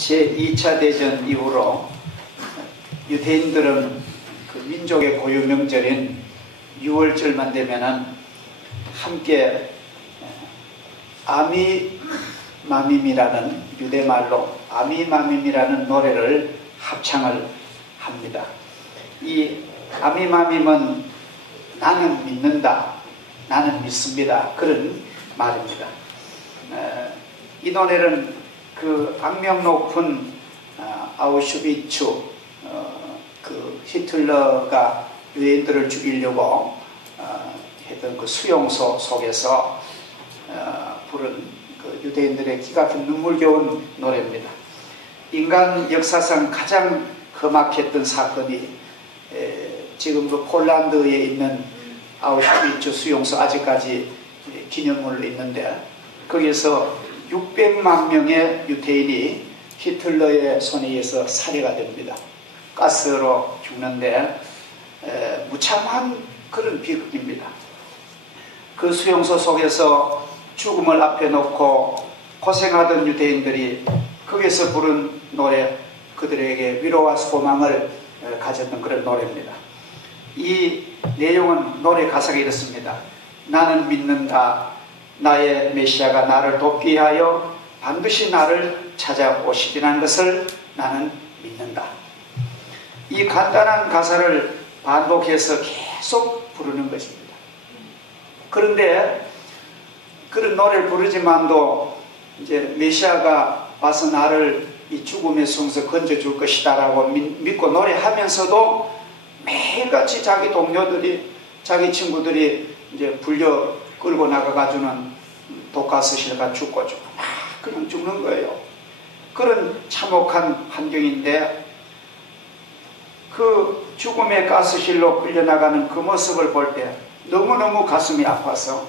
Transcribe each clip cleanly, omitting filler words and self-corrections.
제2차 대전 이후로 유대인들은 그 민족의 고유 명절인 6월절만 되면은 함께 아미마밈이라는 유대말로 아미마밈이라는 노래를 합창을 합니다. 이 아미마밈은 나는 믿는다, 나는 믿습니다, 그런 말입니다. 이 노래는 그 악명 높은 아우슈비츠 그 히틀러가 유대인들을 죽이려고 했던 그 수용소 속에서 부른 그 유대인들의 기가 눈물겨운 노래입니다. 인간 역사상 가장 험악했던 사건이 지금 그 폴란드에 있는 아우슈비츠 수용소 아직까지 기념물로 있는데, 거기서 600만 명의 유대인이 히틀러의 손에 의해서 살해가 됩니다. 가스로 죽는데 무참한 그런 비극입니다. 그 수용소 속에서 죽음을 앞에 놓고 고생하던 유대인들이 거기서 부른 노래, 그들에게 위로와 소망을 가졌던 그런 노래입니다. 이 내용은 노래 가사가 이렇습니다. 나는 믿는다. 나의 메시아가 나를 돕기 위하여 반드시 나를 찾아오시리라는 것을 나는 믿는다. 이 간단한 가사를 반복해서 계속 부르는 것입니다. 그런데 그런 노래를 부르지만도 이제 메시아가 와서 나를 이 죽음의 손에서 건져줄 것이다 라고 믿고 노래하면서도 매일같이 자기 동료들이, 자기 친구들이 이제 불려 끌고 나가가지고는 독가스실가 죽고 그냥 죽는 거예요. 그런 참혹한 환경인데 그 죽음의 가스실로 끌려나가는 그 모습을 볼 때 너무너무 가슴이 아파서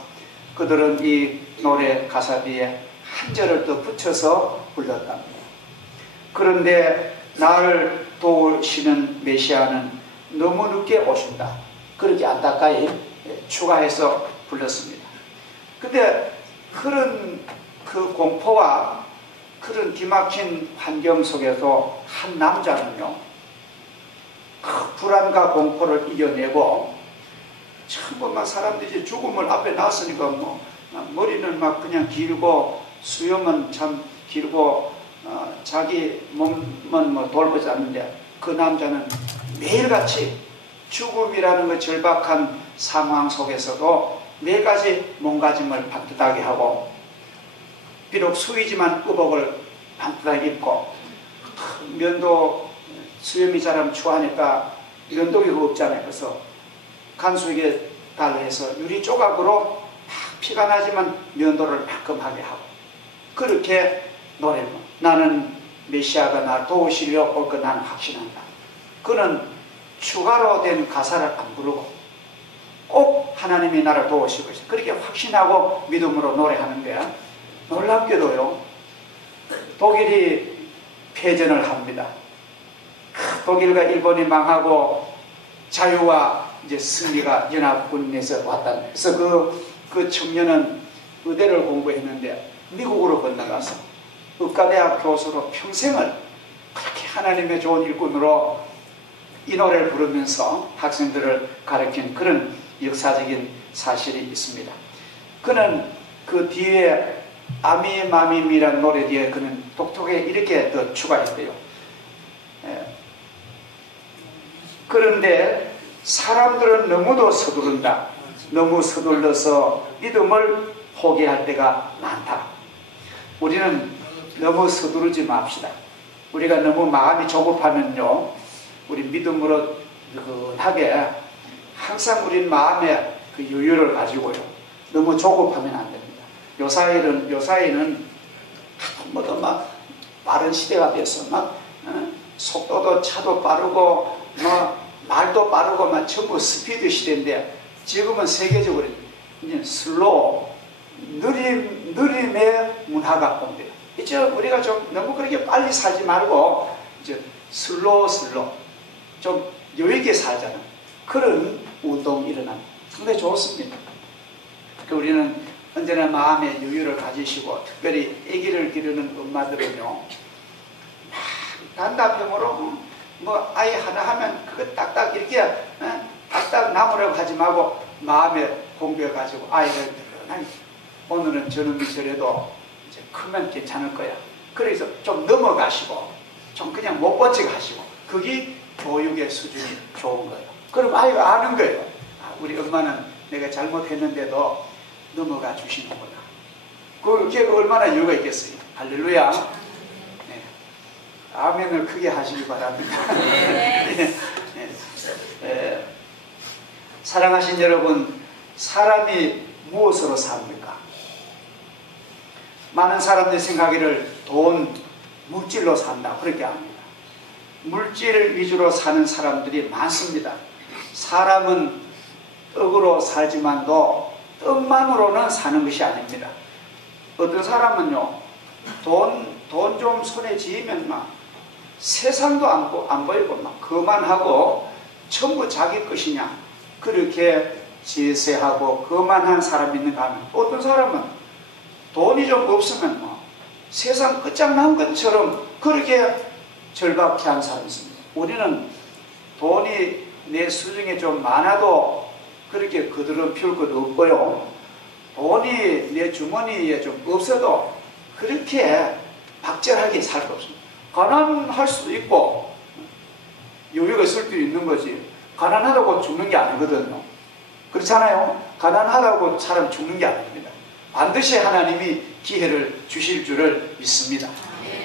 그들은 이 노래 가사 뒤에 한 절을 더 붙여서 불렀답니다. 그런데 나를 도우시는 메시아는 너무 늦게 오신다, 그렇게 안타까이 추가해서 불렀습니다. 근데 그런 그 공포와 그런 기막힌 환경 속에서 한 남자는요, 그 불안과 공포를 이겨내고, 전부 막 사람들이 죽음을 앞에 놨으니까 뭐 머리는 막 그냥 길고 수염은 참 길고 자기 몸은 뭐 돌보지 않는데, 그 남자는 매일같이 죽음이라는 그 절박한 상황 속에서도 매가지 몸가짐을 반듯하게 하고, 비록 수위지만 의복을 반듯하게 입고, 면도 수염이 자라면 추하니까 면도기가 없잖아요. 그래서 간수에게 달래서 유리 조각으로 피가 나지만 면도를 말끔하게 하고, 그렇게 노래를, 나는 메시아가 나 도우시려 올 거 나는 확신한다. 그는 추가로 된 가사를 안 부르고 꼭 하나님이 나를 도우실 것이다, 그렇게 확신하고 믿음으로 노래하는 거야. 놀랍게도요, 독일이 패전을 합니다. 독일과 일본이 망하고 자유와 이제 승리가 연합군에서 왔다. 그래서 그 청년은 의대를 공부했는데 미국으로 건너가서 의과대학 교수로 평생을 그렇게 하나님의 좋은 일꾼으로 이 노래를 부르면서 학생들을 가르친 그런 역사적인 사실이 있습니다. 그는 그 뒤에 아미마밈이라는 노래 뒤에 그는 독특하게 이렇게 더 추가했대요. 그런데 사람들은 너무도 서두른다. 너무 서둘러서 믿음을 포기할 때가 많다. 우리는 너무 서두르지 맙시다. 우리가 너무 마음이 조급하면요, 우리 믿음으로 느긋하게 항상 우리 마음에 그 여유를 가지고요, 너무 조급하면 안 됩니다. 요사이는 뭐도 막 빠른 시대가 돼서 막 속도도 차도 빠르고 뭐 말도 빠르고 막 전부 스피드 시대인데, 지금은 세계적으로 이제 슬로우, 느림의 문화가 온대요. 이제 우리가 좀 너무 그렇게 빨리 살지 말고 이제 슬로우 좀 여유있게 살자는 그런 운동이 일어납니다. 상당히 좋습니다. 우리는 언제나 마음의 여유를 가지시고, 특별히 아기를 기르는 엄마들은요, 단답형으로 뭐 아이 하나 하면 그거 딱딱 이렇게 딱딱 나무라고 하지 말고 마음에 공부해가지고 아이를 늘어나게 오늘은 저놈이 저래도 이제 크면 괜찮을 거야. 그래서 좀 넘어가시고 좀 그냥 못 본 척 하시고 그게 교육의 수준이 좋은 거예요. 그럼 아이가 아는 거예요. 아, 우리 엄마는 내가 잘못했는데도 넘어가 주시는구나. 그게 얼마나 이유가 있겠어요. 할렐루야. 네. 아멘을 크게 하시기 바랍니다. 네. 네. 사랑하신 여러분, 사람이 무엇으로 삽니까? 많은 사람들이 생각하기를 돈, 물질로 산다 그렇게 합니다. 물질 위주로 사는 사람들이 많습니다. 사람은 떡으로 살지만도 떡만으로는 사는 것이 아닙니다. 어떤 사람은요, 돈 좀 손에 쥐면 막 세상도 안 보이고 막 그만하고 전부 자기 것이냐 그렇게 제세하고 그만한 사람이 있는가 하면, 어떤 사람은 돈이 좀 없으면 뭐 세상 끝장난 것처럼 그렇게 절박해 한 사람이 있습니다. 우리는 돈이 내 수중에 좀 많아도 그렇게 그들은 피울 것도 없고요, 돈이 내 주머니에 좀 없어도 그렇게 박절하게 살 수 없습니다. 가난할 수도 있고 여유가 있을 수도 있는 거지, 가난하다고 죽는 게 아니거든요. 그렇잖아요. 가난하다고 사람 죽는 게 아닙니다. 반드시 하나님이 기회를 주실 줄을 믿습니다.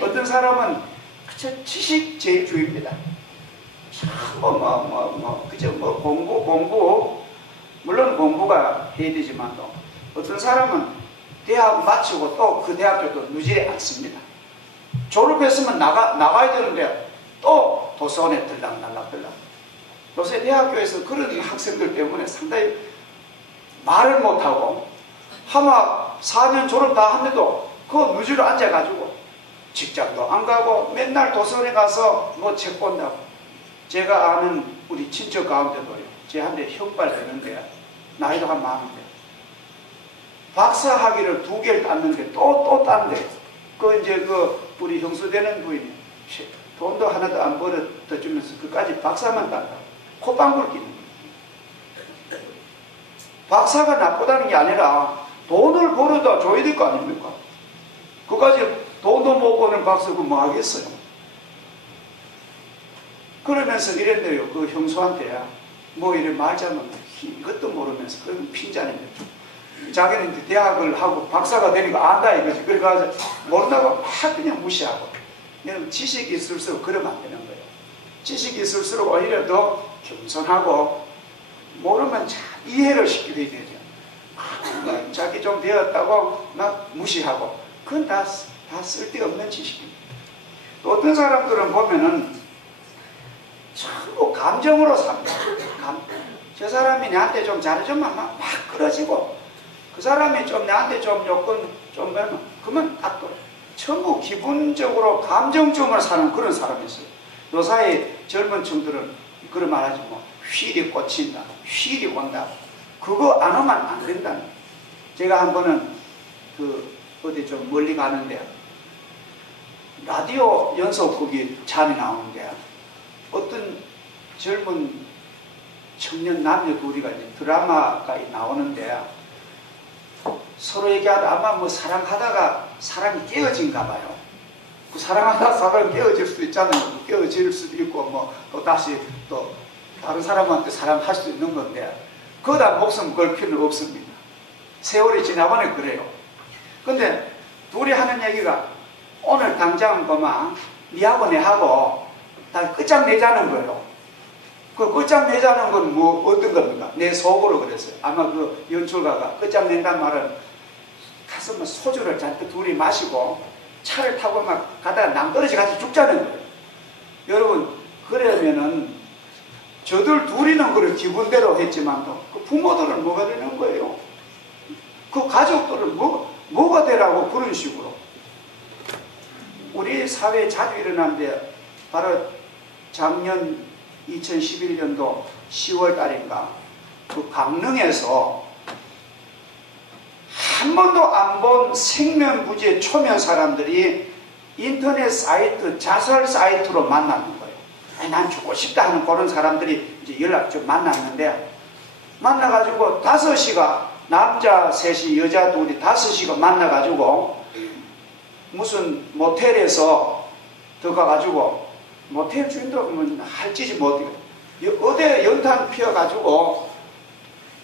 어떤 사람은 그저 지식제일주의입니다. 그저 공부 물론 공부가 해야 되지만도 어떤 사람은 대학 마치고 또 그 대학교도 누지를 않습니다. 졸업했으면 나가야 되는데 또 도서관에 들락날락. 요새 대학교에서 그런 학생들 때문에 상당히 말을 못하고 아마 4년 졸업 다 했는데도 그 누지로 앉아가지고 직장도 안 가고 맨날 도서관에 가서 뭐 책 본다고. 제가 아는 우리 친척 가운데도요, 제한테 형발 되는데 나이도 한 많은데 박사 학위를 2개를 땄는데 또 땄는데 그 이제 그 우리 형수 되는 부인이 돈도 하나도 안 벌어 주면서 그까지 박사만 딴다. 콧방울 끼는 거예요. 박사가 나쁘다는 게 아니라 돈을 벌어다 줘야 될 거 아닙니까? 그까지 돈도 못 버는 박사고 뭐 하겠어요? 그러면서 이랬네요. 그 형수한테 뭐 이래 말자면 이것도 모르면서 그런 핀잔입니다. 자기는 이제 대학을 하고 박사가 되니까 안다 이거지. 그래가지고 모른다고 막 그냥 무시하고. 여러분, 지식이 있을수록 그러면 안 되는 거예요. 지식이 있을수록 오히려 더 겸손하고 모르면 잘 이해를 시켜야 되죠. 자기 좀 되었다고 막 무시하고. 그건 다 쓸데없는 지식입니다. 또 어떤 사람들은 보면은 전부 감정으로 삽니다. 저 사람이 나한테 좀 잘해주면 막 끌어지고, 그 사람이 좀 나한테 좀 요건 좀 하면 그러면 딱 또 전부 기분적으로 감정적으로 사는 그런 사람이 있어요. 요사이 젊은 층들은 그런 말하지 뭐 휠이 꽂힌다, 휠이 온다, 그거 안 하면 안 된다는. 제가 한 번은 그 어디 좀 멀리 가는데 라디오 연속극이 잔이 나오는데 어떤 젊은 청년 남녀 둘이가 이제 드라마가 나오는데 서로 얘기하다 아마 뭐 사랑하다가 사랑이 깨어진가 봐요. 그 사랑하다가 사랑이 깨어질 수도 있잖아요. 깨어질 수도 있고 뭐 또 다시 또 다른 사람한테 사랑할 수도 있는 건데 그거다 목숨 걸 필요는 없습니다. 세월이 지나보니 그래요. 근데 둘이 하는 얘기가 오늘 당장 그만 니하고 내하고 다 끝장내자는 거예요. 그 끝장내자는 건 뭐 어떤 겁니까? 내 속으로 그랬어요. 아마 그 연출가가 끝장낸다는 말은 가서 뭐 소주를 잔뜩 둘이 마시고 차를 타고 막 가다가 낭떠러지 같이 죽자는 거예요. 여러분, 그러면은 저들 둘이는 그걸 기분대로 했지만도 그 부모들은 뭐가 되는 거예요? 그 가족들은 뭐가 되라고 그런 식으로. 우리 사회에 자주 일어나는데 바로 작년 2011년도 10월 달인가 그 강릉에서 한 번도 안 본 생면부지의 초면 사람들이 인터넷 사이트, 자살 사이트로 만나는 거예요. 아니, 난 죽고 싶다 하는 그런 사람들이 이제 연락 좀 만났는데, 만나가지고 5시가, 남자 셋이 여자 둘이 5시가 만나가지고 무슨 모텔에서 들어가가지고, 모텔 주인도 뭐 할지지 못해, 어디에 연탄 피워가지고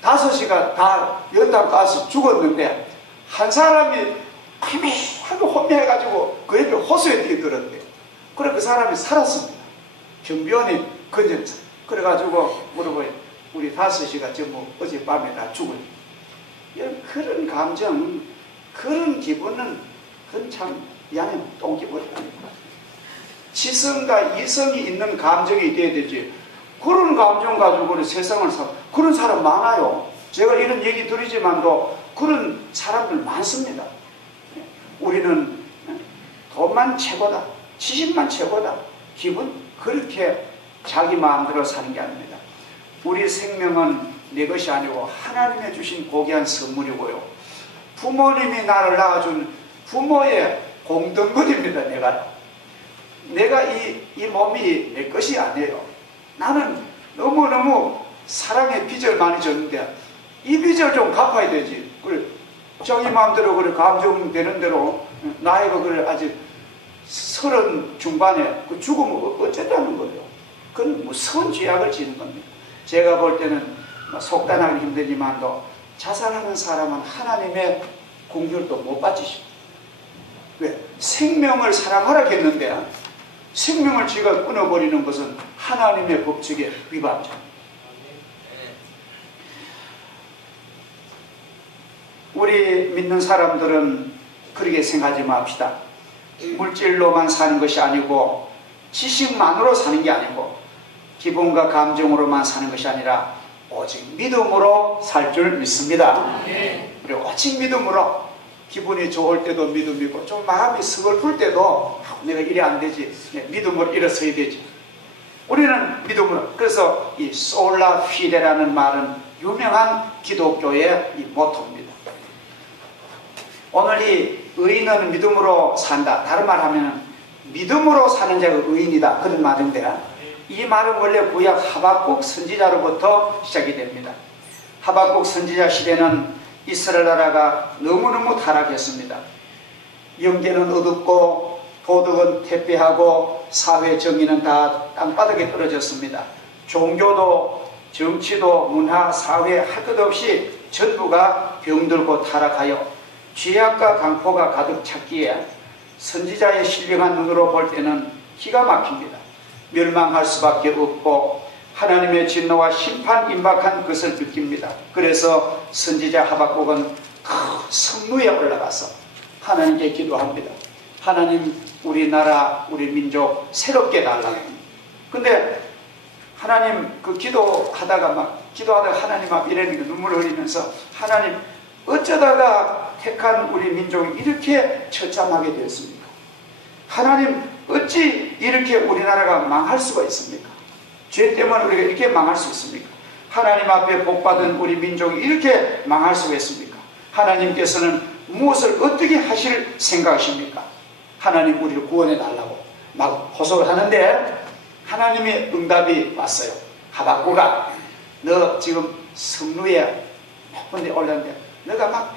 5시가 다 연탄 가서 죽었는데, 한 사람이 하도 혼미해가지고 그 옆에 호수에 뛰어들었대요. 그래 그 사람이 살았습니다. 경비원이 건졌죠. 그래가지고 물어봐요. 우리 5시가 전부 어젯밤에 다 죽은. 그런 감정, 그런 기분은 그건 참 양은 똥기분이다. 지성과 이성이 있는 감정이 돼야 되지. 그런 감정 가지고 세상을 그런 사람 많아요. 제가 이런 얘기 드리지만도 그런 사람들 많습니다. 우리는 돈만 최고다, 지식만 최고다, 기분 그렇게 자기 마음대로 사는 게 아닙니다. 우리 생명은 내 것이 아니고 하나님의 주신 고귀한 선물이고요. 부모님이 나를 낳아준 부모의 공덕물입니다. 내가 이 몸이 내 것이 아니에요. 나는 너무너무 사랑의 빚을 많이 졌는데 이 빚을 좀 갚아야 되지. 그래, 자기 마음대로 그래 감정되는 대로 나이가 그래 아직 30 중반에 그 죽으면 어쩌자는 거예요. 그건 무서운 죄악을 지는 겁니다. 제가 볼 때는 속단하기 힘들지만도 자살하는 사람은 하나님의 공격도 못 받지 싶어요. 왜? 생명을 사랑하라 했는데 생명을 지가 끊어버리는 것은 하나님의 법칙에 위반입니다. 우리 믿는 사람들은 그렇게 생각하지 맙시다. 물질로만 사는 것이 아니고 지식만으로 사는 게 아니고 기본과 감정으로만 사는 것이 아니라 오직 믿음으로 살 줄 믿습니다. 그리고 오직 믿음으로 기분이 좋을 때도 믿음이고 좀 마음이 서글플 때도 내가 이래 안 되지, 믿음으로 일어서야 되지. 우리는 믿음으로. 그래서 이 솔라 피데라는 말은 유명한 기독교의 이 모토입니다. 오늘 이 의인은 믿음으로 산다. 다른 말 하면 믿음으로 사는 자가 의인이다. 그런 말인데 이 말은 원래 구약 하박국 선지자로부터 시작이 됩니다. 하박국 선지자 시대는 이스라엘 나라가 너무너무 타락했습니다. 영계는 어둡고 도덕은 퇴폐하고 사회 정의는 다 땅바닥에 떨어졌습니다. 종교도 정치도 문화 사회 할 것 없이 전부가 병들고 타락하여 죄악과 강포가 가득 찼기에 선지자의 신령한 눈으로 볼 때는 기가 막힙니다. 멸망할 수밖에 없고 하나님의 진노와 심판 임박한 것을 느낍니다. 그래서 선지자 하박국은 큰 성루에 올라가서 하나님께 기도합니다. 하나님, 우리나라 우리 민족 새롭게 달라고. 근데 하나님 그 기도하다가 하나님 앞 이러니까 눈물을 흘리면서 하나님 어쩌다가 택한 우리 민족이 이렇게 처참하게 되었습니까? 하나님 어찌 이렇게 우리나라가 망할 수가 있습니까? 죄 때문에 우리가 이렇게 망할 수 있습니까? 하나님 앞에 복받은 우리 민족이 이렇게 망할 수가 있습니까? 하나님께서는 무엇을 어떻게 하실 생각이십니까? 하나님 우리를 구원해 달라고 막 호소를 하는데 하나님의 응답이 왔어요. 하박국아, 너 지금 성루에 몇 군데 올랐는데 너가 막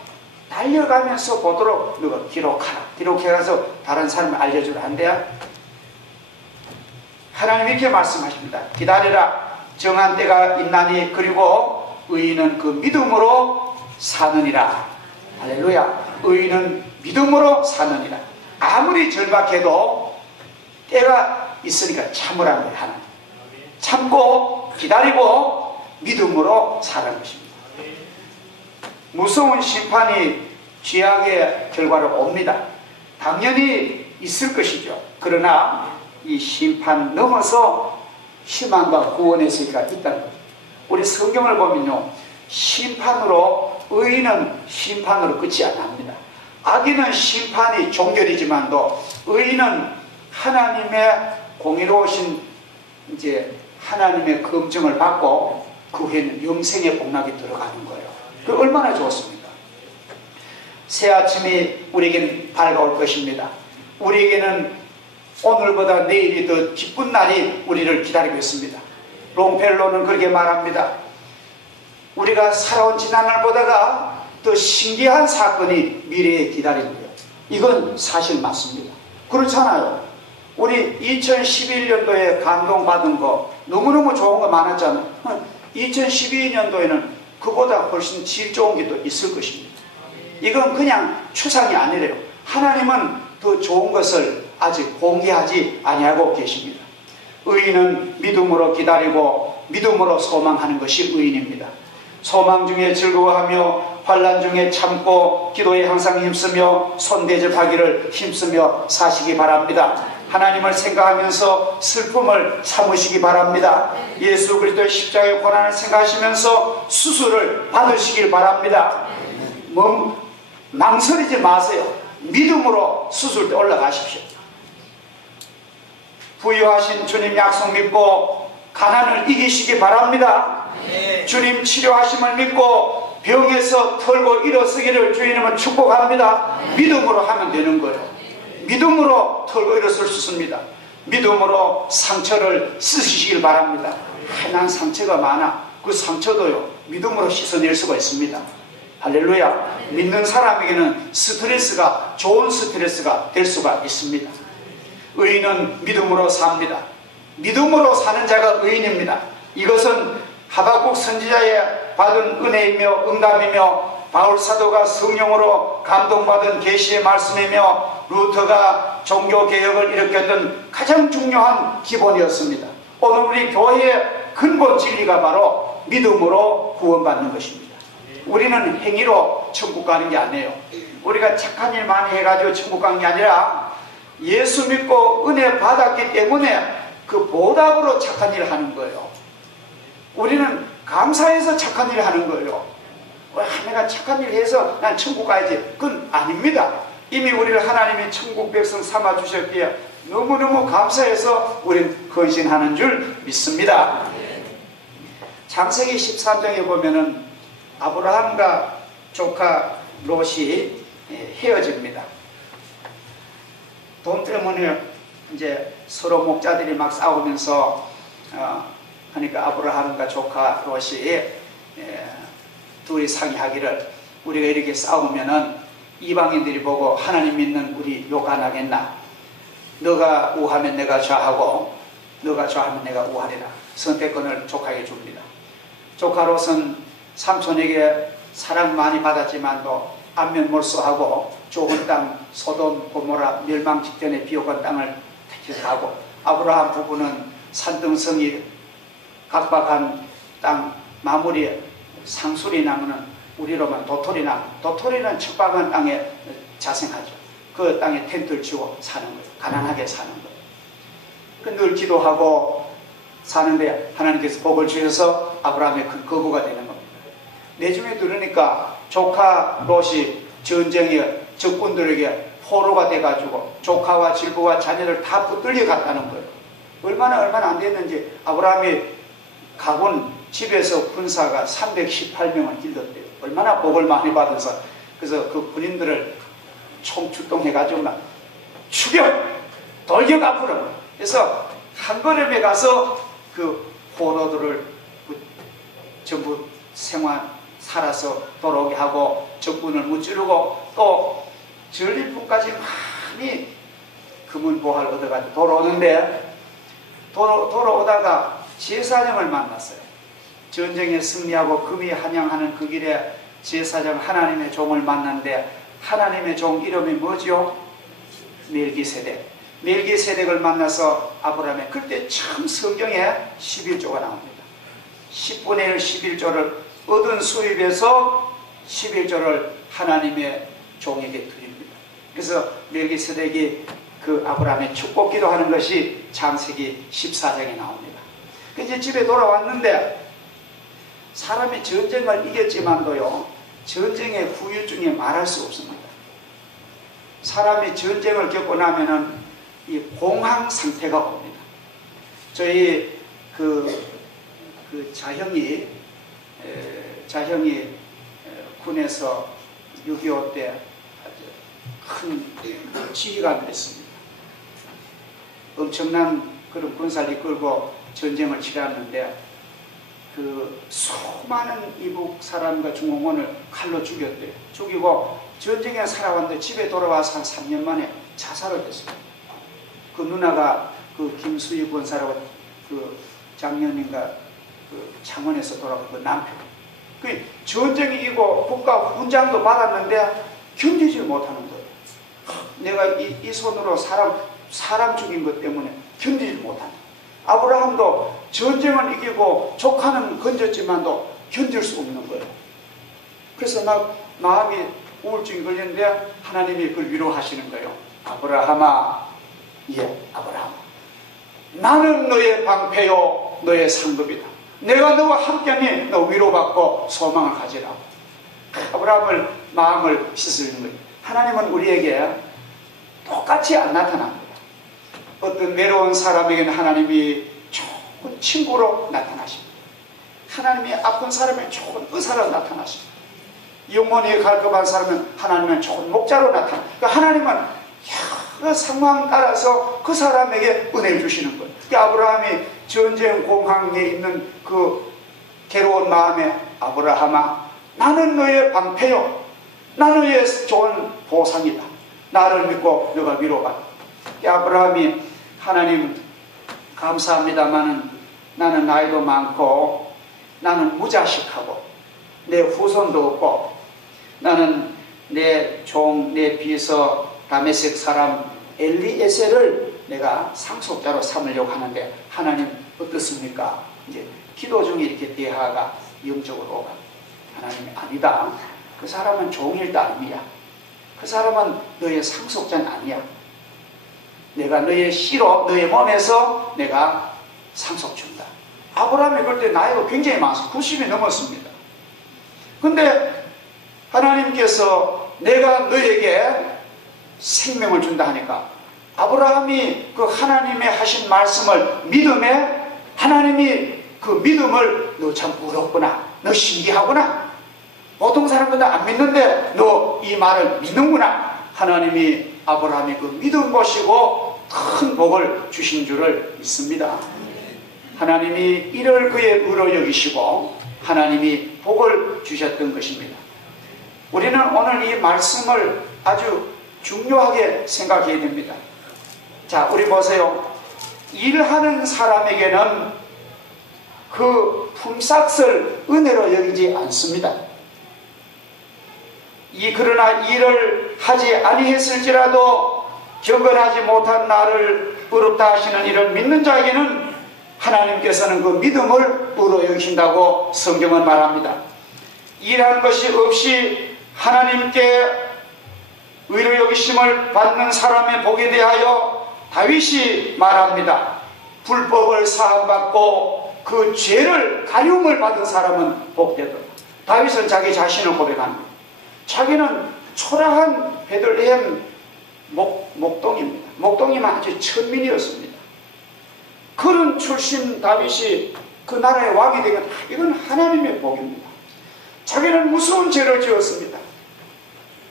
달려가면서 보도록 너가 기록하라. 기록해가서 다른 사람을 알려주라 한대요. 하나님 이렇게 말씀하십니다. 기다리라. 정한 때가 있나니 그리고 의인은 그 믿음으로 사느니라. 할렐루야. 의인은 믿음으로 사느니라. 아무리 절박해도 때가 있으니까 참으라는 거예요. 하나님. 참고 기다리고 믿음으로 사는 것입니다. 무서운 심판이 죄악의 결과로 옵니다. 당연히 있을 것이죠. 그러나 이 심판 넘어서 희망과 구원의 세계가 있다는 거죠. 우리 성경을 보면요, 심판으로, 의인은 심판으로 끝이 안 납니다. 악인은 심판이 종결이지만도 의인은 하나님의 공의로우신 이제 하나님의 검증을 받고 그 후에는 영생의 복락에 들어가는 거예요. 그 얼마나 좋습니까? 새 아침이 우리에겐 밝아올 것입니다. 우리에게는 오늘보다 내일이 더 기쁜 날이 우리를 기다리고 있습니다. 롱펠로는 그렇게 말합니다. 우리가 살아온 지난날보다가 더 신기한 사건이 미래에 기다립니다. 이건 사실 맞습니다. 그렇잖아요. 우리 2011년도에 감동받은 거 너무너무 좋은 거 많았잖아요. 2012년도에는 그보다 훨씬 질 좋은 게 또 있을 것입니다. 이건 그냥 추상이 아니래요. 하나님은 더 좋은 것을 아직 공개하지 아니하고 계십니다. 의인은 믿음으로 기다리고 믿음으로 소망하는 것이 의인입니다. 소망 중에 즐거워하며 환난 중에 참고 기도에 항상 힘쓰며 손대접하기를 힘쓰며 사시기 바랍니다. 하나님을 생각하면서 슬픔을 참으시기 바랍니다. 예수 그리스도의 십자가의 고난을 생각하시면서 수술을 받으시길 바랍니다. 망설이지 마세요. 믿음으로 수술대 올라가십시오. 부여하신 주님 약속 믿고 가난을 이기시기 바랍니다. 주님 치료하심을 믿고 병에서 털고 일어서기를 주님은 축복합니다. 믿음으로 하면 되는 거예요. 믿음으로 털고 일어설 수 있습니다. 믿음으로 상처를 씻으시길 바랍니다. 난 상처가 많아. 그 상처도요 믿음으로 씻어낼 수가 있습니다. 할렐루야. 믿는 사람에게는 스트레스가 좋은 스트레스가 될 수가 있습니다. 의인은 믿음으로 삽니다. 믿음으로 사는 자가 의인입니다. 이것은 하박국 선지자의 받은 은혜이며 응답이며 바울 사도가 성령으로 감동받은 계시의 말씀이며 루터가 종교개혁을 일으켰던 가장 중요한 기본이었습니다. 오늘 우리 교회의 근본 진리가 바로 믿음으로 구원받는 것입니다. 우리는 행위로 천국 가는 게 아니에요. 우리가 착한 일 많이 해가지고 천국 가는 게 아니라 예수 믿고 은혜 받았기 때문에 그 보답으로 착한 일을 하는 거예요. 우리는 감사해서 착한 일을 하는 거예요. 내가 착한 일을 해서 난 천국 가야지. 그건 아닙니다. 이미 우리를 하나님이 천국 백성 삼아 주셨기에 너무너무 감사해서 우리는 헌신하는 줄 믿습니다. 창세기 13장에 보면은 아브라함과 조카 롯이 헤어집니다. 돈 때문에 이제 서로 목자들이 막 싸우면서 하니까 아브라함과 조카 롯이 둘이 상의하기를 우리가 이렇게 싸우면은 이방인들이 보고 하나님 믿는 우리 욕 안 하겠나? 너가 우하면 내가 좌하고 너가 좌하면 내가 우하리라. 선택권을 조카에게 줍니다. 조카 롯은 삼촌에게 사랑 많이 받았지만도 안면몰수하고 좋은 땅 소돔 고모라 멸망 직전에 비옥한 땅을 택해서 하고, 아브라함 부부는 산등성이 각박한 땅 마무리에 상수리 나무는 우리로만 도토리나무, 도토리는 척박한 땅에 자생하죠. 그 땅에 텐트를 치고 사는 거예요. 가난하게 사는 거예요. 늘 기도하고 사는데 하나님께서 복을 주셔서 아브라함의 큰 거부가 되는 겁니다. 내중에 들으니까 조카 롯이 전쟁에 적군들에게 포로가 돼가지고 조카와 질부와 자녀를 다 붙들려 갔다는 거예요. 얼마나 안 됐는지 아브라함이 가본 집에서 군사가 318명을 길렀대요. 얼마나 복을 많이 받아서. 그래서 그 군인들을 총 출동해가지고 막 죽여! 돌격 앞으로! 그래서 한 걸음에 가서 그 포로들을 전부 살아서 돌아오게 하고 적군을 무찌르고 또 전리품까지 많이 금은보화를 얻어가지고 돌아오는데 돌아오다가 제사장을 만났어요. 전쟁에 승리하고 금이 한양하는 그 길에 제사장 하나님의 종을 만났는데 하나님의 종 이름이 뭐죠? 멜기세덱. 멜기세덱을 만나서 아브라함의 그때 참 성경에 11조가 나옵니다. 10분의 1 11조를 얻은 수입에서 11조를 하나님의 종에게 드립니다. 그래서 멜기세덱이 그 아브라함의 축복 기도하는 것이 창세기 14장에 나옵니다. 이제 집에 돌아왔는데 사람이 전쟁을 이겼지만도요, 전쟁의 후유증이 말할 수 없습니다. 사람이 전쟁을 겪고 나면은 이 공황 상태가 옵니다. 저희 그 자형이 군에서 6.25 때 아주 큰 지휘관을 했습니다. 엄청난 그런 군사를 이끌고 전쟁을 치렀는데 그 수많은 이북 사람과 중공군을 칼로 죽였대요. 죽이고 전쟁에 살아왔는데 집에 돌아와서 한 3년 만에 자살을 했어요. 그 누나가 그 김수희 권사라고 그 작년인가 그 창원에서 돌아온 그 남편. 그 전쟁이 이고 국가 훈장도 받았는데 견디지 못하는 거예요. 내가 이 손으로 사람 죽인 것 때문에 견디지 못한다. 아브라함도 전쟁을 이기고 조카는 건졌지만도 견딜 수 없는 거예요. 그래서 막 마음이 우울증이 걸렸는데 하나님이 그걸 위로하시는 거예요. 아브라함아, 예, 아브라함, 나는 너의 방패요 너의 상급이다. 내가 너와 함께하니 너 위로받고 소망을 가지라. 아브라함을 마음을 씻는 거예요. 하나님은 우리에게 똑같이 안 나타납니다. 어떤 외로운 사람에게는 하나님이 좋은 친구로 나타나십니다. 하나님이 아픈 사람에게 좋은 의사로 나타나십니다. 영혼이 갈급한 사람은 하나님은 좋은 목자로 나타납니다. 그러니까 하나님은 여러 상황 따라서 그 사람에게 은혜를 주시는 거예요. 그러니까 아브라함이 전쟁 공항에 있는 그 괴로운 마음에 아브라함아, 나는 너의 방패요, 나는 너의 좋은 보상이다. 나를 믿고 너가 위로받아. 아브라함이 하나님 감사합니다마는 나는 나이도 많고 나는 무자식하고 내 후손도 없고 나는 내 종, 내 비서 다메섹 사람 엘리에셀을 내가 상속자로 삼으려고 하는데 하나님 어떻습니까? 이제 기도 중에 이렇게 대화가 영적으로 오가. 하나님이 아니다. 그 사람은 종일 따름이야. 그 사람은 너의 상속자는 아니야. 내가 너의 씨로 너의 몸에서 내가 상속 준다. 아브라함이 그때 나이가 굉장히 많았어요. 90이 넘었습니다. 근데 하나님께서 내가 너에게 생명을 준다 하니까 아브라함이 그 하나님의 하신 말씀을 믿음에 하나님이 그 믿음을 너 참 부럽구나, 너 신기하구나, 보통 사람들은 안 믿는데 너 이 말을 믿는구나. 하나님이 아브라함이 그 믿음 보시고 큰 복을 주신 줄을 믿습니다. 하나님이 이를 그의 의로 여기시고 하나님이 복을 주셨던 것입니다. 우리는 오늘 이 말씀을 아주 중요하게 생각해야 됩니다. 자, 우리 보세요. 일하는 사람에게는 그 품삯을 은혜로 여기지 않습니다. 그러나 일을 하지 아니했을지라도 경건하지 못한 나를 의롭다 하시는 이를 믿는 자에게는 하나님께서는 그 믿음을 의로 여기신다고 성경은 말합니다. 일하는 것이 없이 하나님께 의로 여기심을 받는 사람의 복에 대하여 다윗이 말합니다. 불법을 사함받고 그 죄를 가리움을 받은 사람은 복되더라. 다윗은 자기 자신을 고백합니다. 자기는 초라한 베들레헴 목동입니다. 목동이면 아주 천민이었습니다. 그런 출신 다윗이 그 나라의 왕이 되면 이건 하나님의 복입니다. 자기는 무서운 죄를 지었습니다.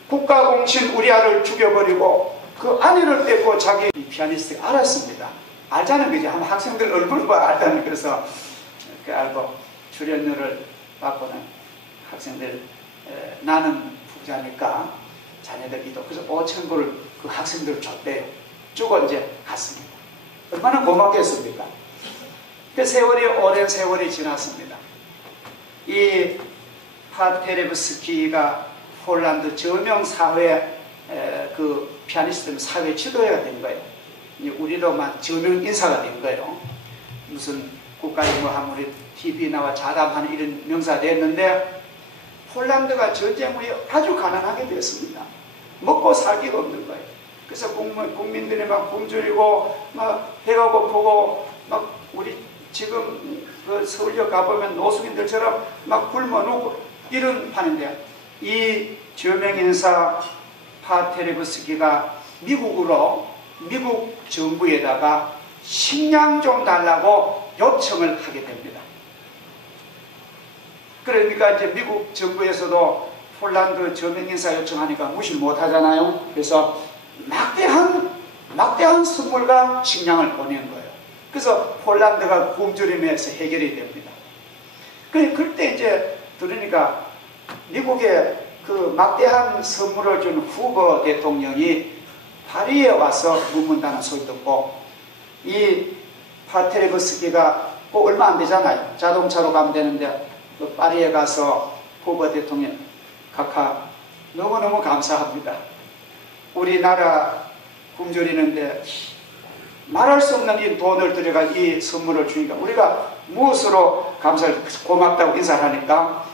국가공신 우리아를 죽여버리고 그 아내를 뺏고 자기 피아니스트가 알았습니다. 알자는 거지. 한 학생들 얼굴 봐 알다는. 그래서 그 알고 출연료를 받고는 학생들 나는 부자니까 자녀들 기도. 그래서 5,000불을 그 학생들 줬대요. 주고 이제 갔습니다. 얼마나 고맙겠습니까? 그 세월이 오랜 세월이 지났습니다. 이 파테레브스키가 폴란드 저명 사회 그 피아니스트 사회 지도자가 된 거예요. 우리로만 저명 인사가 된 거예요. 무슨 국가인물 아무리 TV 나와 자담하는 이런 명사가 됐는데 폴란드가 전쟁 후에 아주 가난하게 됐습니다. 먹고 살기가 없는 거예요. 그래서 국민들이 막 굶주리고 막 배가 고프고 막 우리 지금 그 서울역 가보면 노숙인들처럼 막 굶어 누고 이런 판인데 이 저명인사 파테레브스키가 미국 정부에다가 식량 좀 달라고 요청을 하게 됩니다. 그러니까 이제 미국 정부에서도 폴란드 저명인사 요청하니까 무시를 못 하잖아요. 그래서 막대한 막대한 선물과 식량을 보낸 거예요. 그래서 폴란드가 굶주림에서 해결이 됩니다. 그때 이제 들으니까 미국의 그 막대한 선물을 준 후보 대통령이 파리에 와서 묵는다는 소리 듣고, 이 파테레브스키가 얼마 안 되잖아요. 자동차로 가면 되는데 그 파리에 가서 후보 대통령, 카카 너무너무 감사합니다. 우리나라 굶주리는데 말할 수 없는 이 돈을 들여가 이 선물을 주니까 우리가 무엇으로 감사를, 고맙다고 인사를 하니까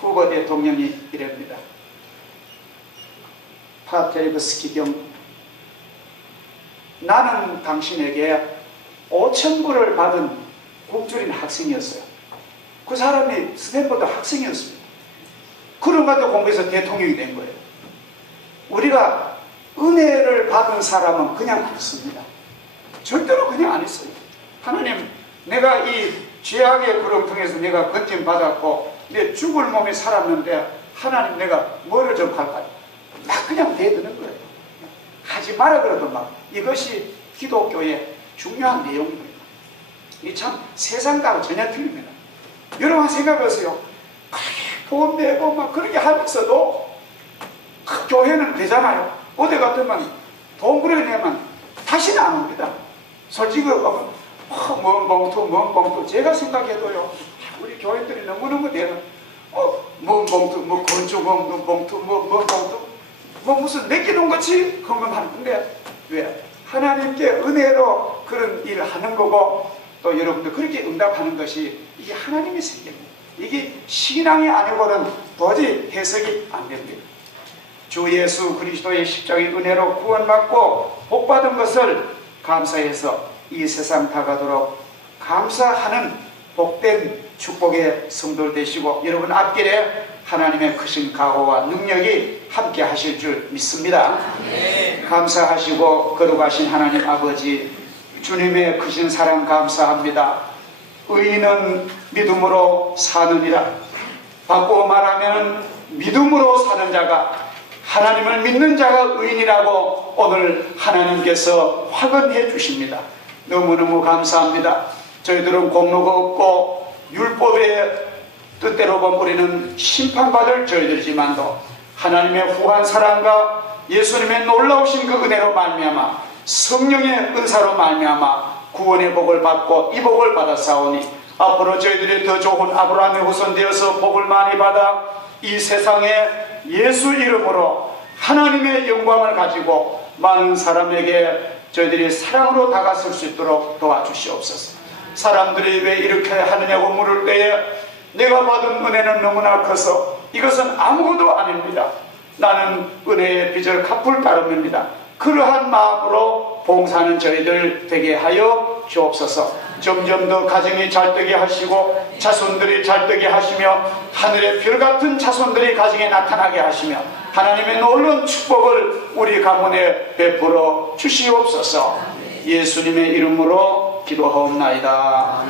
후보 대통령이 이랍니다. 파테레브스키 경, 나는 당신에게 5,000불을 받은 굶주린 학생이었어요. 그 사람이 스탠퍼드 학생이었습니다. 그런가도 공부해서 대통령이 된 거예요. 우리가 은혜를 받은 사람은 그냥 안 씁니다. 절대로 그냥 안 했어요. 하나님, 내가 이 죄악의 구렁텅이에서 내가 건짐받았고 내 죽을 몸에 살았는데 하나님 내가 뭐를 좀 할까요? 막 그냥 대드는 거예요. 하지 마라 그래도 막. 이것이 기독교의 중요한 내용입니다. 이 참 세상과는 전혀 틀립니다. 여러분 생각하세요. 돈 내고 막 그렇게 하면서도 교회는 되잖아요. 어디 같으면 돈 그렇게 내면 다시는 안 옵니다. 솔직히 먼 봉투 제가 생각해도요, 우리 교회들이 너무너무 되는 먼 봉투, 건축 봉투, 먼 봉투, 무슨 맡기는 것이 헌금하는데, 왜? 하나님께 은혜로 그런 일을 하는 거고, 또 여러분들 그렇게 응답하는 것이 이게 하나님의 생각입니다. 이게 신앙이 아니고는 도저히 해석이 안 됩니다. 주 예수 그리스도의 십자가의 은혜로 구원받고 복받은 것을 감사해서 이 세상 다가도록 감사하는 복된 축복의 성도들 되시고, 여러분 앞길에 하나님의 크신 각오와 능력이 함께 하실 줄 믿습니다. 감사하시고 거룩하신 하나님 아버지, 주님의 크신 사랑 감사합니다. 의인은 믿음으로 사느니라. 바꾸어 말하면 믿음으로 사는 자가, 하나님을 믿는 자가 의인이라고 오늘 하나님께서 확언해 주십니다. 너무너무 감사합니다. 저희들은 공로가 없고 율법의 뜻대로 보면 우리는 심판받을 저희들이지만도 하나님의 후한 사랑과 예수님의 놀라우신 그 은혜로 말미암아 성령의 은사로 말미암아 구원의 복을 받고 이 복을 받았사오니, 앞으로 저희들이 더 좋은 아브라함의 후손 되어서 복을 많이 받아 이 세상에 예수 이름으로 하나님의 영광을 가지고 많은 사람에게 저희들이 사랑으로 다가설 수 있도록 도와주시옵소서. 사람들이 왜 이렇게 하느냐고 물을 때에 내가 받은 은혜는 너무나 커서 이것은 아무것도 아닙니다. 나는 은혜의 빚을 갚을 따름입니다. 그러한 마음으로 봉사하는 저희들 되게 하여 주옵소서. 점점 더 가정이 잘되게 하시고 자손들이 잘되게 하시며 하늘의 별같은 자손들이 가정에 나타나게 하시며 하나님의 놀라운 축복을 우리 가문에 베풀어 주시옵소서. 예수님의 이름으로 기도하옵나이다.